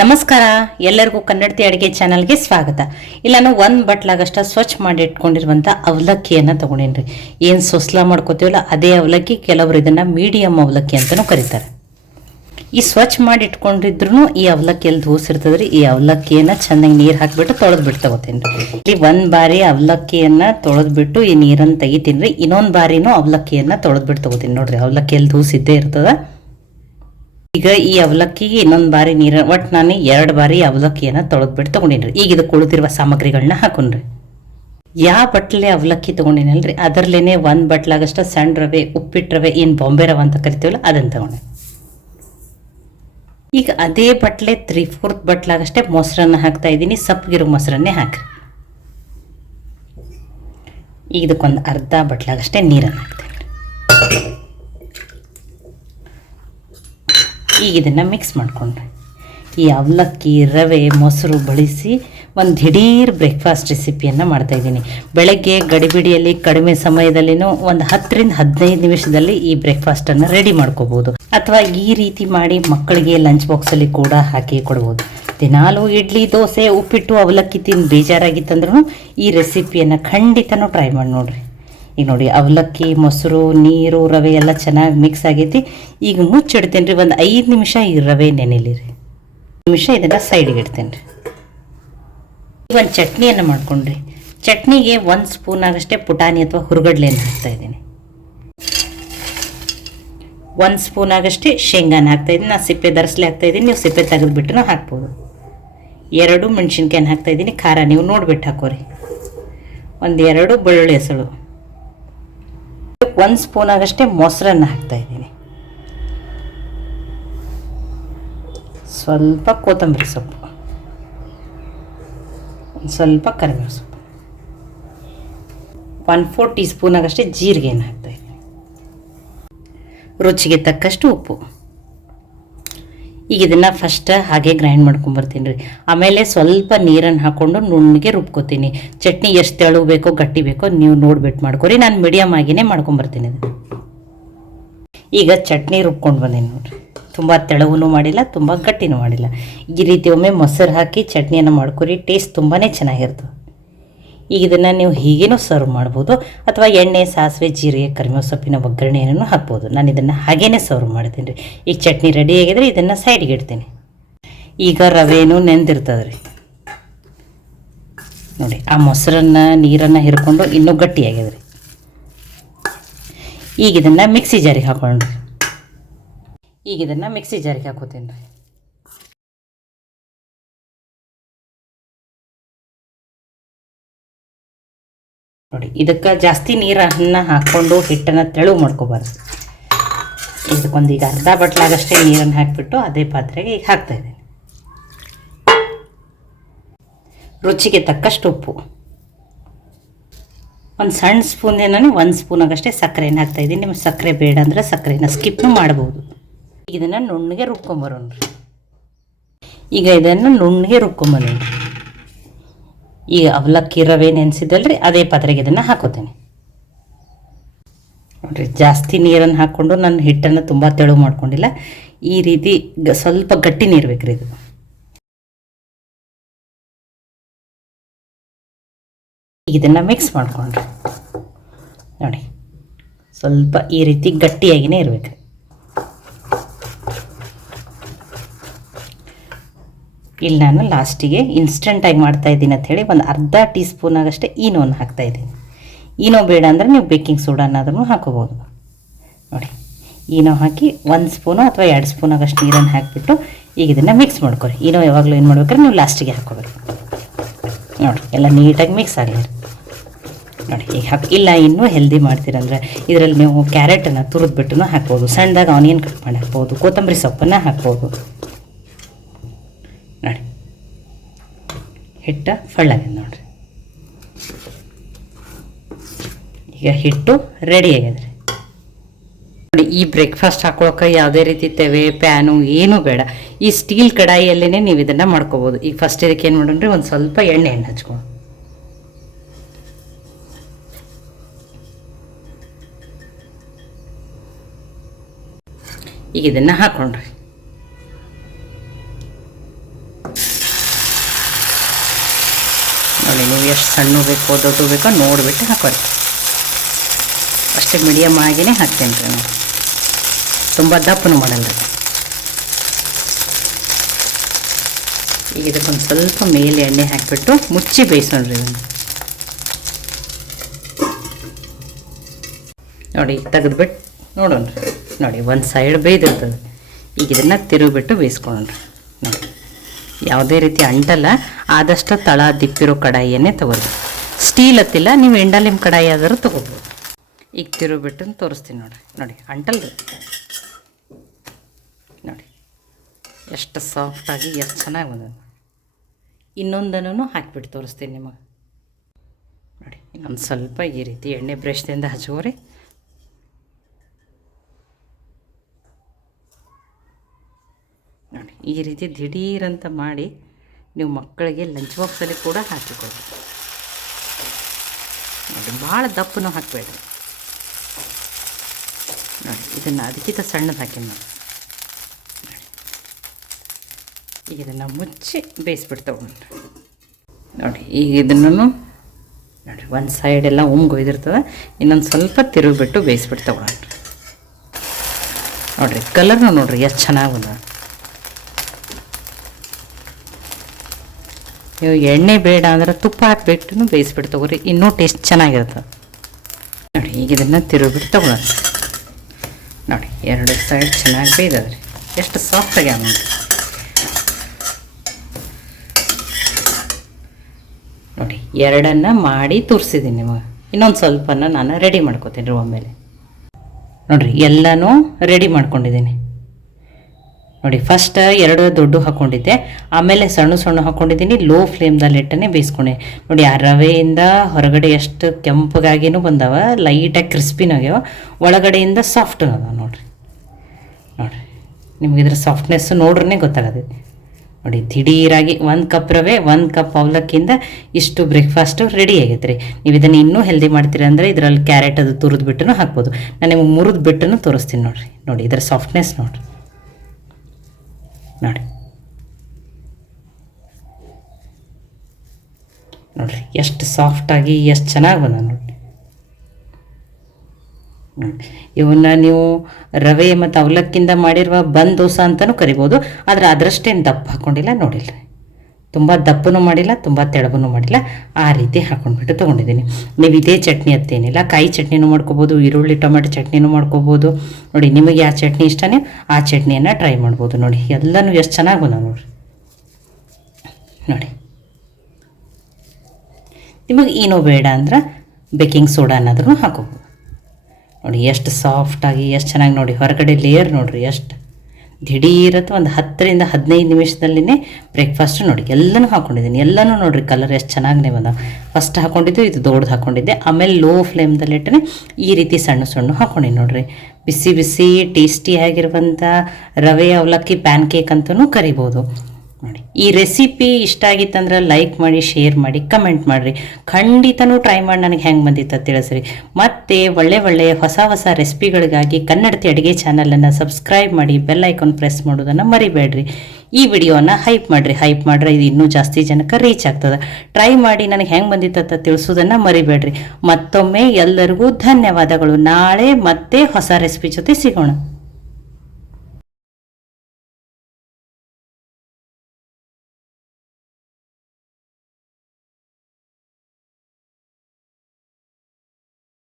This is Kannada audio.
ನಮಸ್ಕಾರ, ಎಲ್ಲರಿಗೂ ಕನ್ನಡತಿ ಅಡುಗೆ ಚಾನಲ್ಗೆ ಸ್ವಾಗತ. ಇಲ್ಲ ನಾನು ಒಂದು ಬಟ್ಲಾಗಷ್ಟ ಸ್ವಚ್ಛ ಮಾಡಿ ಇಟ್ಕೊಂಡಿರುವಂಥ ಅವಲಕ್ಕಿಯನ್ನು ತೊಗೊಂಡೇನ್ರಿ. ಏನು ಸೊಸ್ಲ ಮಾಡ್ಕೋತೀವಲ್ಲ ಅದೇ ಅವಲಕ್ಕಿ, ಕೆಲವರು ಇದನ್ನು ಮೀಡಿಯಮ್ ಅವಲಕ್ಕಿ ಅಂತಲೂ ಕರೀತಾರೆ. ಈ ಸ್ವಚ್ಛ ಮಾಡಿ ಇಟ್ಕೊಂಡಿದ್ರು ಈ ಅವಲಕ್ಕಿಯಲ್ಲಿ ದೂಸಿರ್ತದ್ರಿ. ಈ ಅವಲಕ್ಕಿಯನ್ನು ಚೆನ್ನಾಗಿ ನೀರು ಹಾಕಿಬಿಟ್ಟು ತೊಳೆದ್ಬಿಟ್ಟು ತಗೋತೀನಿ ರೀ. ಇಲ್ಲಿ ಒಂದು ಬಾರಿ ಅವಲಕ್ಕಿಯನ್ನು ತೊಳೆದ್ಬಿಟ್ಟು ಈ ನೀರನ್ನು ತೆಗಿತೀನಿ ರೀ. ಇನ್ನೊಂದು ಬಾರಿನೂ ಅವಲಕ್ಕಿಯನ್ನು ತೊಳೆದ್ಬಿಟ್ಟು ತಗೋತೀನಿ. ನೋಡ್ರಿ, ಅವಲಕ್ಕಿಯಲ್ಲಿ ದೂಸಿದ್ದೇ ಇರ್ತದೆ. ಈಗ ಈ ಅವಲಕ್ಕಿಗೆ ಇನ್ನೊಂದು ಬಾರಿ ನೀರು, ಒಟ್ಟು ನಾನು 2 ಬಾರಿ ಅವಲಕ್ಕಿಯನ್ನು ತೊಳೆದ್ಬಿಟ್ಟು ತೊಗೊಂಡಿನ್ರಿ. ಈಗ ಇದಕ್ಕೆ ಉಳಿದಿರುವ ಸಾಮಗ್ರಿಗಳನ್ನ ಹಾಕೊಂಡ್ರಿ. ಯಾವ ಬಟ್ಲೆ ಅವಲಕ್ಕಿ ತೊಗೊಂಡಿನಲ್ರಿ ಅದರಲ್ಲೇನೆ 1 ಬಟ್ಲಾಗಷ್ಟ ಸಣ್ಣ ರವೆ, ಉಪ್ಪಿಟ್ಟು ರವೆ, ಏನು ಬಾಂಬೆ ರವೆ ಅಂತ ಕರಿತೀವಲ್ಲ ಅದನ್ನು ತಗೊಂಡೆ. ಈಗ ಅದೇ ಬಟ್ಲೆ 3/4 ಬಟ್ಲಾಗಷ್ಟೇ ಮೊಸರನ್ನ ಹಾಕ್ತಾ ಇದ್ದೀನಿ. ಸಪ್ಪಗಿರೋ ಮೊಸರನ್ನೇ ಹಾಕ್ರಿ. ಈಗ ಇದಕ್ಕೊಂದು ಅರ್ಧ ಬಟ್ಲಾಗಷ್ಟೇ ನೀರನ್ನು ಹಾಕ್ತೇನೆ. ಈಗ ಇದನ್ನು ಮಿಕ್ಸ್ ಮಾಡಿಕೊಂಡ್ರೆ ಈ ಅವಲಕ್ಕಿ, ರವೆ, ಮೊಸರು ಬಳಸಿ ಒಂದು ದಿಢೀರ್ ಬ್ರೇಕ್ಫಾಸ್ಟ್ ರೆಸಿಪಿಯನ್ನು ಮಾಡ್ತಾಯಿದ್ದೀನಿ. ಬೆಳಗ್ಗೆ ಗಡಿಬಿಡಿಯಲ್ಲಿ ಕಡಿಮೆ ಸಮಯದಲ್ಲಿನೂ ಒಂದು 10 ರಿಂದ 15 ನಿಮಿಷದಲ್ಲಿ ಈ ಬ್ರೇಕ್ಫಾಸ್ಟನ್ನು ರೆಡಿ ಮಾಡ್ಕೋಬೋದು. ಅಥವಾ ಈ ರೀತಿ ಮಾಡಿ ಮಕ್ಕಳಿಗೆ ಲಂಚ್ ಬಾಕ್ಸಲ್ಲಿ ಕೂಡ ಹಾಕಿ ಕೊಡ್ಬೋದು. ದಿನಾಲೂ ಇಡ್ಲಿ, ದೋಸೆ, ಉಪ್ಪಿಟ್ಟು, ಅವಲಕ್ಕಿ ತಿಂದು ಬೇಜಾರಾಗಿತ್ತಂದ್ರೂ ಈ ರೆಸಿಪಿಯನ್ನು ಖಂಡಿತನೂ ಟ್ರೈ ಮಾಡಿ ನೋಡಿರಿ. ಈಗ ನೋಡಿ, ಅವಲಕ್ಕಿ, ಮೊಸರು, ನೀರು, ರವೆ ಎಲ್ಲ ಚೆನ್ನಾಗಿ ಮಿಕ್ಸ್ ಆಗೈತಿ. ಈಗ ಮುಚ್ಚಿಡ್ತೇನೆ ರೀ. ಒಂದು 5 ನಿಮಿಷ ಈ ರವೆ ನೆನೆಲಿ ರೀ. ನಿಮಿಷ ಇದನ್ನು ಸೈಡಿಗೆ ಇಡ್ತೇನೆ ರೀ. ಈಗ ಒಂದು ಚಟ್ನಿಯನ್ನು ಮಾಡ್ಕೊಂಡ್ರಿ. ಚಟ್ನಿಗೆ 1 ಸ್ಪೂನ್ ಆಗಷ್ಟೇ ಪುಟಾಣಿ ಅಥವಾ ಹುರುಗಡ್ಲೆಯನ್ನು ಹಾಕ್ತಾಯಿದ್ದೀನಿ. 1 ಸ್ಪೂನ್ ಆಗಷ್ಟೇ ಶೇಂಗಾನ ಹಾಕ್ತಾಯಿದ್ದೀನಿ. ನಾನು ಸಿಪ್ಪೆ ಧರಿಸ್ಲಿ ಹಾಕ್ತಾಯಿದ್ದೀನಿ. ನೀವು ಸಿಪ್ಪೆ ತೆಗೆದುಬಿಟ್ಟು ಹಾಕ್ಬೋದು. 2 ಮೆಣಸಿನ್ಕಾಯನ್ನು ಹಾಕ್ತಾಯಿದ್ದೀನಿ. ಖಾರ ನೀವು ನೋಡ್ಬಿಟ್ಟು ಹಾಕೋರಿ. 2 ಬೆಳ್ಳುಳ್ಳಿ ಹೆಸಳು, 1 ಸ್ಪೂನ್ ಆಗಷ್ಟೇ ಮೊಸರನ್ನು ಹಾಕ್ತಾಯಿದ್ದೀನಿ. ಸ್ವಲ್ಪ ಕೊತ್ತಂಬರಿ ಸೊಪ್ಪು, ಸ್ವಲ್ಪ ಕರಿಬೇವು ಸೊಪ್ಪು, 1/4 ಟೀ ಸ್ಪೂನ್ ಆಗಷ್ಟೇ ಜೀರಿಗೆಯನ್ನು ಹಾಕ್ತಾಯಿದ್ದೀನಿ. ರುಚಿಗೆ ತಕ್ಕಷ್ಟು ಉಪ್ಪು. ಈಗ ಇದನ್ನು ಫಸ್ಟ್ ಹಾಗೆ ಗ್ರೈಂಡ್ ಮಾಡ್ಕೊಂಬರ್ತೀನಿ ರೀ. ಆಮೇಲೆ ಸ್ವಲ್ಪ ನೀರನ್ನು ಹಾಕ್ಕೊಂಡು ನುಣ್ಣಗೆ ರುಬ್ಕೋತೀನಿ. ಚಟ್ನಿ ಎಷ್ಟು ತೆಳು ಬೇಕೋ ಗಟ್ಟಿ ಬೇಕೋ ನೀವು ನೋಡ್ಬಿಟ್ಟು ಮಾಡ್ಕೊರಿ. ನಾನು ಮೀಡಿಯಮ್ ಆಗಿನೇ ಮಾಡ್ಕೊಂಬರ್ತೀನಿ ಇದು. ಈಗ ಚಟ್ನಿ ರುಬ್ಕೊಂಡು ಬಂದೀನಿ ನೋಡಿರಿ. ತುಂಬ ತೆಳುವೂ ಮಾಡಿಲ್ಲ, ತುಂಬ ಗಟ್ಟಿನೂ ಮಾಡಿಲ್ಲ. ಈ ರೀತಿ ಒಮ್ಮೆ ಮೊಸರು ಹಾಕಿ ಚಟ್ನಿಯನ್ನು ಮಾಡ್ಕೊರಿ. ಟೇಸ್ಟ್ ತುಂಬಾ ಚೆನ್ನಾಗಿರ್ತದೆ. ಈಗ ಇದನ್ನು ನೀವು ಹೀಗೇನೂ ಸರ್ವ್ ಮಾಡ್ಬೋದು, ಅಥವಾ ಎಣ್ಣೆ, ಸಾಸಿವೆ, ಜೀರಿಗೆ, ಕರಿಬೇವು ಸೊಪ್ಪಿನ ಒಗ್ಗರಣೆಯನ್ನು ಹಾಕ್ಬೋದು. ನಾನು ಇದನ್ನು ಹಾಗೇ ಸರ್ವ್ ಮಾಡ್ತೀನಿ ರೀ. ಈಗ ಚಟ್ನಿ ರೆಡಿ ಆಗಿದ್ರೆ ಇದನ್ನು ಸೈಡ್ಗೆ ಇಡ್ತೀನಿ. ಈಗ ರವೆನೂ ನೆಂದಿರ್ತದೆ ರೀ. ನೋಡಿ, ಆ ಮೊಸರನ್ನು, ನೀರನ್ನು ಹಿರ್ಕೊಂಡು ಇನ್ನೂ ಗಟ್ಟಿಯಾಗಿದೆ ರೀ. ಈಗ ಇದನ್ನು ಮಿಕ್ಸಿ ಜಾರಿಗೆ ಹಾಕೊಂಡ್ರಿ. ಈಗ ಇದನ್ನು ಮಿಕ್ಸಿ ಜಾರಿಗೆ ಹಾಕೋತೀನಿ ರೀ. ನೋಡಿ, ಇದಕ್ಕೆ ಜಾಸ್ತಿ ನೀರನ್ನು ಹಾಕ್ಕೊಂಡು ಹಿಟ್ಟನ್ನು ತೆಳು ಮಾಡ್ಕೋಬಾರ್ದು. ಇದಕ್ಕೊಂದು ಈಗ ಅರ್ಧ ಬಟ್ಲಾಗಷ್ಟೇ ನೀರನ್ನು ಹಾಕಿಬಿಟ್ಟು ಅದೇ ಪಾತ್ರೆಗೆ ಈಗ ಹಾಕ್ತಾಯಿದ್ದೀನಿ. ರುಚಿಗೆ ತಕ್ಕಷ್ಟು ಉಪ್ಪು, ಒಂದು ಸಣ್ಣ ಸ್ಪೂನ್ದೇನೇ 1 ಸ್ಪೂನ್ ಆಗಷ್ಟೇ ಸಕ್ಕರೆಯನ್ನು ಹಾಕ್ತಾಯಿದ್ದೀನಿ. ನಿಮಗೆ ಸಕ್ಕರೆ ಬೇಡ ಅಂದರೆ ಸಕ್ಕರೆನ ಸ್ಕಿಪ್ನು ಮಾಡ್ಬೋದು. ಈಗ ಇದನ್ನು ನುಣ್ಣಗೆ ರುಬ್ಕೊಂಬರೋಣ್ರಿ. ಈಗ ಇದನ್ನು ನುಣ್ಣಗೆ ರುಬ್ಕೊಂಬರೋಣ್ರಿ. ಈಗ ಅವಲಕ್ಕಿ, ರವೆ ನೆನೆಸಿದಲ್ರಿ ಅದೇ ಪಾತ್ರೆಗೆ ಇದನ್ನು ಹಾಕೋತೀನಿ. ನೋಡಿರಿ, ಜಾಸ್ತಿ ನೀರನ್ನು ಹಾಕ್ಕೊಂಡು ನಾನು ಹಿಟ್ಟನ್ನು ತುಂಬ ತೆಳು ಮಾಡ್ಕೊಂಡಿಲ್ಲ. ಈ ರೀತಿ ಸ್ವಲ್ಪ ಗಟ್ಟಿ ನೀರು ಬೇಕ್ರಿ ಇದು. ಇದನ್ನು ಮಿಕ್ಸ್ ಮಾಡ್ಕೊಂಡ್ರಿ. ನೋಡಿ, ಸ್ವಲ್ಪ ಈ ರೀತಿ ಗಟ್ಟಿಯಾಗಿಯೇ ಇರಬೇಕು. ಇಲ್ಲಿ ನಾನು ಲಾಸ್ಟಿಗೆ ಇನ್ಸ್ಟೆಂಟಾಗಿ ಮಾಡ್ತಾಯಿದ್ದೀನಿ ಅಂಥೇಳಿ ಒಂದು ಅರ್ಧ ಟೀ ಸ್ಪೂನ್ ಆಗಷ್ಟೇ ಈನೋವನ್ನು ಹಾಕ್ತಾಯಿದ್ದೀನಿ. ಈನೋ ಬೇಡ ಅಂದರೆ ನೀವು ಬೇಕಿಂಗ್ ಸೋಡಾನಾದ್ರೂ ಹಾಕೋಬೋದು. ನೋಡಿ, ಈನೋ ಹಾಕಿ 1 ಸ್ಪೂನು ಅಥವಾ 2 ಸ್ಪೂನ್ ಆಗಷ್ಟು ನೀರನ್ನು ಹಾಕಿಬಿಟ್ಟು ಈಗ ಇದನ್ನು ಮಿಕ್ಸ್ ಮಾಡ್ಕೊರಿ. ಈನೋ ಯಾವಾಗಲೂ ಏನು ಮಾಡ್ಬೇಕಾದ್ರೆ ನೀವು ಲಾಸ್ಟಿಗೆ ಹಾಕೋಬೇಕು. ನೋಡಿ, ಎಲ್ಲ ನೀಟಾಗಿ ಮಿಕ್ಸ್ ಆಗಲಿ. ನೋಡಿ, ಈಗ ಇಲ್ಲ ಇನ್ನೂ ಹೆಲ್ದಿ ಮಾಡ್ತೀರಂದ್ರೆ ಇದರಲ್ಲಿ ನೀವು ಕ್ಯಾರೆಟನ್ನು ತುರಿದ್ಬಿಟ್ಟು ಹಾಕ್ಬೋದು. ಸಣ್ಣದಾಗಿ ಆನಿಯನ್ ಕಟ್ ಮಾಡಿ ಹಾಕ್ಬೋದು. ಕೊತ್ತಂಬರಿ ಸೊಪ್ಪನ್ನು ಹಾಕ್ಬೋದು. ನೋಡಿ, ಹಿಟ್ಟು ಫಳ್ಳಾಗಿದೆ ನೋಡಿರಿ. ಈಗ ಹಿಟ್ಟು ರೆಡಿ ಆಗಿದೆ. ನೋಡಿ, ಈ ಬ್ರೇಕ್ಫಾಸ್ಟ್ ಹಾಕೊಳ್ಳೋಕೆ ಯಾವುದೇ ರೀತಿ ತೆವೆ, ಪ್ಯಾನು ಏನೂ ಬೇಡ. ಈ ಸ್ಟೀಲ್ ಕಡಾಯಿಯಲ್ಲೇ ನೀವು ಇದನ್ನು ಮಾಡ್ಕೋಬೋದು. ಈಗ ಫಸ್ಟ್ ಇದಕ್ಕೆ ಏನು ಮಾಡೋಣ್ರಿ, ಒಂದು ಸ್ವಲ್ಪ ಎಣ್ಣೆ ಹಚ್ಕೊಂಡು ಈಗ ಇದನ್ನು ಹಾಕ್ಕೊಂಡ್ರಿ. ನೋಡಿ ನೀವು ಎಷ್ಟು ಸಣ್ಣ ಬೇಕೋ ದೊಡ್ಡ ಬೇಕೋ ನೋಡಿಬಿಟ್ಟು ಹಾಕೋರಿ. ಅಷ್ಟೇ ಮೀಡಿಯಮ್ ಆಗಿನೇ ಹಾಕ್ತೀನಿ ರೀ ನಾವು, ತುಂಬ ದಪ್ಪನೂ ಮಾಡಲ್ಲ ರೀ. ಈಗ ಇದಕ್ಕೊಂದು ಸ್ವಲ್ಪ ಮೇಲೆ ಎಣ್ಣೆ ಹಾಕಿಬಿಟ್ಟು ಮುಚ್ಚಿ ಬೇಯಿಸೋಣ್ರಿ ಇದನ್ನು. ನೋಡಿ ತೆಗೆದ್ಬಿಟ್ಟು ನೋಡೋಣ ರೀ. ನೋಡಿ ಒಂದು ಸೈಡ್ ಬೇಯ್ದಿರ್ತದೆ. ಈಗ ಇದನ್ನು ತಿರುಗಿಬಿಟ್ಟು ಬೇಯಿಸ್ಕೊಳ್ಳೋಣ್ರಿ. ನೋಡಿ ಯಾವುದೇ ರೀತಿ ಅಂಟಲ್ಲ, ಆದಷ್ಟು ತಳ ದಿಪ್ಪಿರೋ ಕಡಾಯಿಯನ್ನೇ ತೊಗೊಳ್ರಿ. ಸ್ಟೀಲ್ ಹತ್ತಿಲ್ಲ, ನೀವು ಎಂಡಾಲಿಮ್ ಕಡಾಯಿ ಆದರೂ ತೊಗೋಬೋದು. ಈಗ ತಿರುಗಿಬಿಟ್ಟು ತೋರಿಸ್ತೀನಿ ನೋಡಿರಿ. ನೋಡಿ ಅಂಟಲ್ರಿ, ನೋಡಿ ಎಷ್ಟು ಸಾಫ್ಟಾಗಿ ಎಷ್ಟು ಚೆನ್ನಾಗಿ ಬಂದದ. ಇನ್ನೊಂದನ್ನು ಹಾಕಿಬಿಟ್ಟು ತೋರಿಸ್ತೀನಿ ನಿಮಗೆ. ನೋಡಿ ಇನ್ನೊಂದು ಸ್ವಲ್ಪ ಈ ರೀತಿ ಎಣ್ಣೆ ಬ್ರಷ್ದಿಂದ ಹಚ್ಕೋರಿ. ನೋಡಿ ಈ ರೀತಿ ದಿಢೀರಂತ ಮಾಡಿ ನೀವು ಮಕ್ಕಳಿಗೆ ಲಂಚ್ ಬಾಕ್ಸಲ್ಲಿ ಕೂಡ ಹಾಕಿಕೊಡಿ. ನೋಡಿ ಭಾಳ ದಪ್ಪನೂ ಹಾಕಬೇಡ್ರಿ. ನೋಡಿ ಇದನ್ನು ಅದಕ್ಕಿಂತ ಸಣ್ಣದು ಹಾಕಿ ನೋಡಿ. ಈಗ ಇದನ್ನು ಮುಚ್ಚಿ ಬೇಯಿಸ್ಬಿಟ್ಟು ತೊಗೊಂಡ್ರಿ. ನೋಡಿ ಈಗ ಇದನ್ನು ನೋಡಿರಿ ಒಂದು ಸೈಡೆಲ್ಲ ಒಮ್ಗೊಯ್ದಿರ್ತದೆ, ಇನ್ನೊಂದು ಸ್ವಲ್ಪ ತಿರುಗಿಬಿಟ್ಟು ಬೇಯಿಸ್ಬಿಟ್ಟು ತೊಗೊಂಡ್ರಿ. ನೋಡಿರಿ ಕಲರ್ನು ನೋಡಿರಿ ಎಷ್ಟು ಚೆನ್ನಾಗಿ ಬಂದ. ನೀವು ಎಣ್ಣೆ ಬೇಡ ಅಂದ್ರೆ ತುಪ್ಪ ಹಾಕಿಬಿಟ್ಟು ಬೇಯಿಸ್ಬಿಟ್ಟು ತೊಗೊರಿ, ಇನ್ನೂ ಟೇಸ್ಟ್ ಚೆನ್ನಾಗಿರುತ್ತೆ. ನೋಡಿ ಈಗ ಇದನ್ನು ತಿರುಗಿಬಿಟ್ಟು ತೊಗೊಳೋಣ. ನೋಡಿ ಎರಡು ಸೈಡ್ ಚೆನ್ನಾಗಿ ಬೇಯ್ದದ್ರಿ, ಎಷ್ಟು ಸಾಫ್ಟಾಗಿ ಆಮೇಲೆ. ನೋಡಿ ಎರಡನ್ನು ಮಾಡಿ ತೋರಿಸಿದ್ದೀನಿ ನಿಮಗೆ. ಇನ್ನೊಂದು ಸ್ವಲ್ಪನ ನಾನು ರೆಡಿ ಮಾಡ್ಕೊತೀನಿ ರೀ ಒಮ್ಮೆಲೆ. ನೋಡಿರಿ ಎಲ್ಲನೂ ರೆಡಿ ಮಾಡ್ಕೊಂಡಿದ್ದೀನಿ. ನೋಡಿ ಫಸ್ಟ್ ಎರಡು ದೊಡ್ಡ ಹಾಕ್ಕೊಂಡಿದ್ದೆ, ಆಮೇಲೆ ಸಣ್ಣ ಸಣ್ಣ ಹಾಕ್ಕೊಂಡಿದ್ದೀನಿ. ಲೋ ಫ್ಲೇಮ್ದಲ್ಲಿ ಇಟ್ಟನೆ ಬೇಯಿಸ್ಕೊಂಡೆ. ನೋಡಿ ಆ ರವೆಯಿಂದ ಹೊರಗಡೆ ಎಷ್ಟು ಕೆಂಪಗಾಗಿನೂ ಬಂದವ, ಲೈಟಾಗಿ ಕ್ರಿಸ್ಪಿನಾಗ್ಯಾವ, ಒಳಗಡೆಯಿಂದ ಸಾಫ್ಟ್ ಅದಾವ. ನೋಡಿರಿ ನೋಡಿರಿ ನಿಮ್ಗೆ ಇದ್ರ ಸಾಫ್ಟ್ನೆಸ್ಸು ನೋಡ್ರೇ ಗೊತ್ತಾಗತ್ತೆ. ನೋಡಿ ದಿಢೀರಾಗಿ 1 ಕಪ್ ರವೆ 1 ಕಪ್ ಅವಲಕ್ಕಿಯಿಂದ ಇಷ್ಟು ಬ್ರೇಕ್ಫಾಸ್ಟು ರೆಡಿ ಆಗೈತೆ ರೀ. ನೀವು ಇದನ್ನು ಇನ್ನೂ ಹೆಲ್ದಿ ಮಾಡ್ತೀರಿ ಅಂದರೆ ಇದರಲ್ಲಿ ಕ್ಯಾರೆಟ್ ಅದು ತುರಿದು ಬಿಟ್ಟು ಹಾಕ್ಬೋದು. ನಾನು ನಿಮಗೆ ಮುರಿದು ಬಿಟ್ಟು ತೋರಿಸ್ತೀನಿ ನೋಡಿರಿ. ನೋಡಿ ಇದರ ಸಾಫ್ಟ್ನೆಸ್ ನೋಡಿರಿ. ನೋಡಿ ನೋಡಿರಿ ಎಷ್ಟು ಸಾಫ್ಟಾಗಿ ಎಷ್ಟು ಚೆನ್ನಾಗಿ ಬಂದ ನೋಡಿ. ಇವನ್ನ ನೀವು ರವೆ ಮತ್ತು ಅವಲಕ್ಕಿಂದ ಮಾಡಿರುವ ಬಂದ್ ದೋಸೆ ಅಂತಲೂ ಕರಿಬೋದು, ಆದರೆ ಅದರಷ್ಟೇನು ದಪ್ಪ ಹಾಕ್ಕೊಂಡಿಲ್ಲ. ನೋಡಿಲ್ಲ ತುಂಬ ದಪ್ಪನೂ ಮಾಡಿಲ್ಲ, ತುಂಬ ತೆಳಗೂ ಮಾಡಿಲ್ಲ, ಆ ರೀತಿ ಹಾಕ್ಕೊಂಡ್ಬಿಟ್ಟು ತೊಗೊಂಡಿದ್ದೀನಿ. ನೀವು ಇದೇ ಚಟ್ನಿ ಅತ್ತೇನಿಲ್ಲ, ಕಾಯಿ ಚಟ್ನಿನೂ ಮಾಡ್ಕೋಬೋದು, ಈರುಳ್ಳಿ ಟೊಮೆಟೊ ಚಟ್ನಿನೂ ಮಾಡ್ಕೋಬೋದು. ನೋಡಿ ನಿಮಗೆ ಯಾವ ಚಟ್ನಿ ಇಷ್ಟನೇ ಆ ಚಟ್ನಿಯನ್ನು ಟ್ರೈ ಮಾಡ್ಬೋದು. ನೋಡಿ ಎಲ್ಲನೂ ಎಷ್ಟು ಚೆನ್ನಾಗಿ ಬಂದ ನೋಡಿರಿ. ನೋಡಿ ನಿಮಗೆ ಏನೂ ಬೇಡ ಅಂದ್ರೆ ಬೇಕಿಂಗ್ ಸೋಡಾ ಅನ್ನೋದನ್ನು ಹಾಕೋಬೋದು. ನೋಡಿ ಎಷ್ಟು ಸಾಫ್ಟಾಗಿ ಎಷ್ಟು ಚೆನ್ನಾಗಿ ನೋಡಿ ಹೊರಗಡೆ ಲೇಯರ್ ನೋಡಿರಿ ಎಷ್ಟು ದಿಢೀರತ್ತು. ಒಂದು 10 ರಿಂದ 15 ನಿಮಿಷದಲ್ಲಿನೇ ಬ್ರೇಕ್ಫಾಸ್ಟ್ ನೋಡಿ ಎಲ್ಲನೂ ಹಾಕ್ಕೊಂಡಿದ್ದೀನಿ. ಎಲ್ಲನೂ ನೋಡಿರಿ ಕಲರ್ ಎಷ್ಟು ಚೆನ್ನಾಗೇ ಬಂದ. ಫಸ್ಟ್ ಹಾಕ್ಕೊಂಡಿದ್ದು ಇದು ದೊಡ್ಡದು ಹಾಕ್ಕೊಂಡಿದ್ದೆ, ಆಮೇಲೆ ಲೋ ಫ್ಲೇಮ್ದಲ್ಲಿಟ್ಟನೆ ಈ ರೀತಿ ಸಣ್ಣ ಸಣ್ಣ ಹಾಕ್ಕೊಂಡಿನಿ. ನೋಡಿರಿ ಬಿಸಿ ಬಿಸಿ ಟೇಸ್ಟಿಯಾಗಿರುವಂಥ ರವೆ ಅವಲಕ್ಕಿ ಪ್ಯಾನ್ ಕೇಕ್ ಅಂತಲೂ ಕರಿಬೋದು. ನೋಡಿ ಈ ರೆಸಿಪಿ ಇಷ್ಟ ಆಗಿತ್ತಂದ್ರೆ ಲೈಕ್ ಮಾಡಿ, ಶೇರ್ ಮಾಡಿ, ಕಮೆಂಟ್ ಮಾಡಿರಿ. ಖಂಡಿತನೂ ಟ್ರೈ ಮಾಡಿ ನನಗೆ ಹೆಂಗೆ ಬಂದಿತ್ತು ತಿಳಿಸ್ರಿ. ಮತ್ತು ಒಳ್ಳೆಯ ಹೊಸ ರೆಸಿಪಿಗಳಿಗಾಗಿ ಕನ್ನಡತಿ ಅಡುಗೆ ಚಾನಲನ್ನು ಸಬ್ಸ್ಕ್ರೈಬ್ ಮಾಡಿ, ಬೆಲ್ ಐಕಾನ್ ಪ್ರೆಸ್ ಮಾಡೋದನ್ನು ಮರಿಬೇಡ್ರಿ. ಈ ವಿಡಿಯೋನ ಹೈಪ್ ಮಾಡಿದ್ರೆ ಇದು ಇನ್ನೂ ಜಾಸ್ತಿ ಜನಕ್ಕೆ ರೀಚ್ ಆಗ್ತದೆ. ಟ್ರೈ ಮಾಡಿ ನನಗೆ ಹೆಂಗೆ ಬಂದಿತ್ತು ಅಂತ ತಿಳಿಸೋದನ್ನು ಮರಿಬೇಡ್ರಿ. ಮತ್ತೊಮ್ಮೆ ಎಲ್ಲರಿಗೂ ಧನ್ಯವಾದಗಳು. ನಾಳೆ ಮತ್ತೆ ಹೊಸ ರೆಸಿಪಿ ಜೊತೆ ಸಿಗೋಣ.